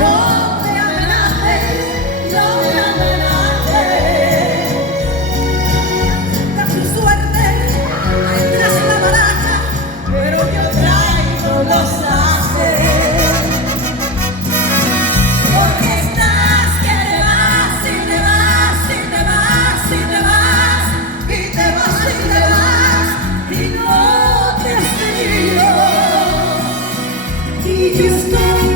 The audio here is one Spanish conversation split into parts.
No me amenaces, no me amenaces. Da su suerte, hay tras la baraja, pero yo traigo los haces. Porque estás que te vas, y te vas, y te vas, y te vas, y te vas, y te vas, y no te has tenido. Y yo estoy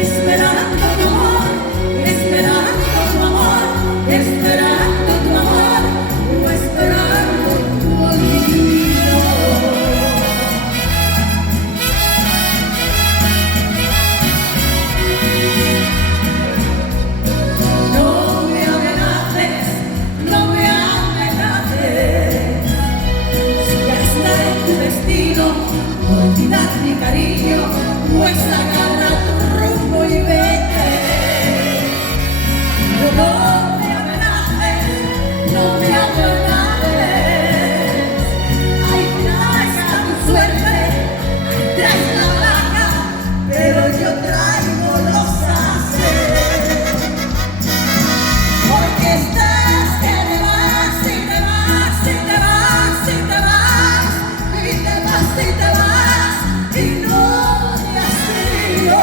esperando tu amor, esperando tu amor, esperando tu amor, o esperando tu olvido. No me amenaces, no me amenaces. Si ya está en tu destino, olvidar mi cariño, pues agarra tu rumbo y vete. No me amenaces, no me amenaces. Ahí traes tu suerte, ahí traes la baraja, pero yo traigo los haces. Porque estás que te vas, y te vas, y te vas, y te vas, y te vas, y te vas, y no te has ido.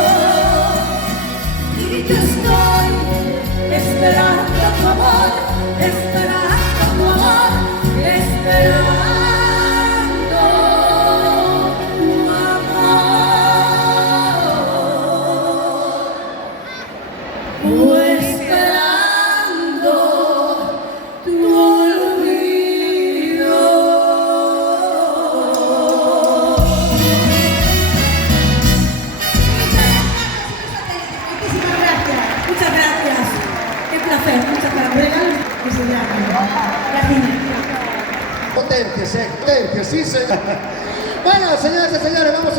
Y yo estoy esperando tu amor, esperando tu amor, esperando tu amor, o esperando tu olvido. Muchas gracias. Qué placer, muchas gracias. Que se llama Potente, sí, señor. Bueno, señoras y señores, vamos a...